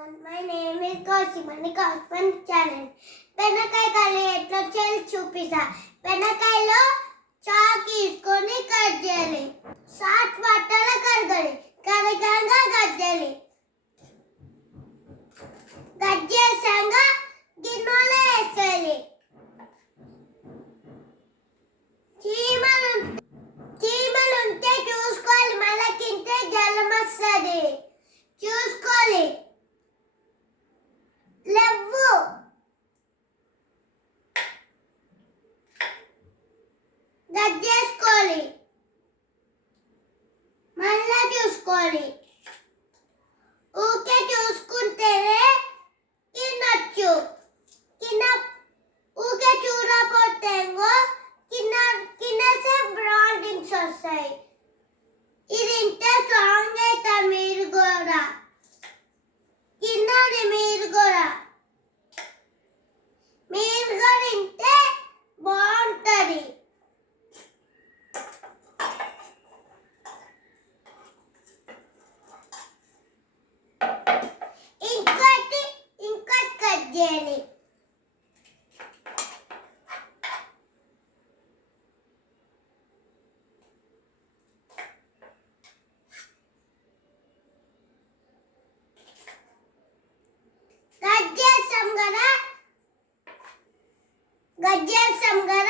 everyone. My name is Kaushimani Kausman channel. బెండకాయ curry ఎట్లా చేయాలి చూపిస్తా. బెండకాయలో చాకు తీసుకొని కట్ చేయాలి. సాట్ వాటర్లో కడగాలి. కడగంగా కట్ చేయాలి. కట్ చేసాక గిన్నెలో వేసేయాలి. చీమలు ఉంటే చూసుకోవాలి. మళ్ళీ తింటే జలం వస్తుంది. చూసుకోవాలి. లవ్వు కట్ చేసుకోవాలి. మళ్ళా చూసుకోవాలి. ఊకే చూసుకుంటేనే తినొచ్చు. ఊకే చూడకపోతే తినేసే బ్రాండింగ్స్ వస్తాయి. ఇది ఇంటే స్ట్రాంగ్ అవుతారు. మీరు కూడా తినండి. మీరు కూడా తింటే బాగుంటుంది. ఇంకోటి కట్ చేయాలి. కట్ చేస్తాం కదా